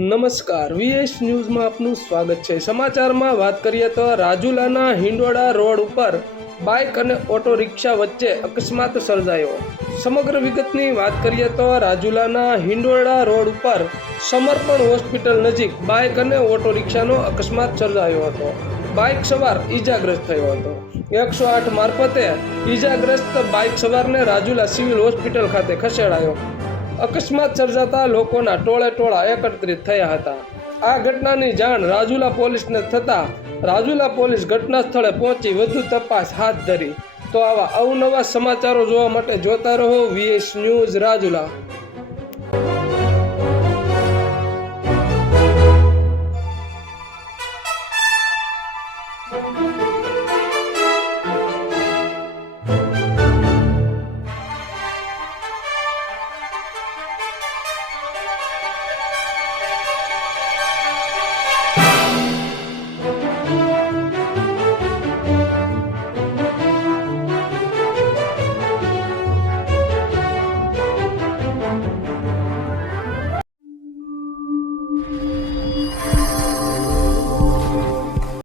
નમસ્કાર, વીએસ ન્યૂઝમાં આપનું સ્વાગત છે। સમાચારમાં વાત કરીએ તો રાજુલાના હિંડોળા રોડ ઉપર બાઇક અને ઓટો રિક્ષા વચ્ચે અકસ્માત સર્જાયો। સમગ્ર વિગતની વાત કરીએ તો રાજુલાના હિંડોળા રોડ ઉપર સમર્પણ હોસ્પિટલ નજીક બાઇક અને ઓટો રિક્ષાનો અકસ્માત સર્જાયો હતો। બાઇક સવાર ઈજાગ્રસ્ત થયો હતો। 108 મારફતે ઈજાગ્રસ્ત બાઇક સવારને રાજુલા સિવિલ હોસ્પિટલ ખાતે ખસેડાયો। અકસ્માત સર્જાતા લોકોના ટોળે એકત્રિત થયા હતા। આ ઘટનાની જાણ રાજુલા પોલીસને થતાં રાજુલા પોલીસ ઘટના સ્થળે પહોંચી વધુ તપાસ હાથ ધરી। તો આવા અવનવા સમાચારો જોવા માટે જોતા રહો વીએસ ન્યૂઝ રાજુલા।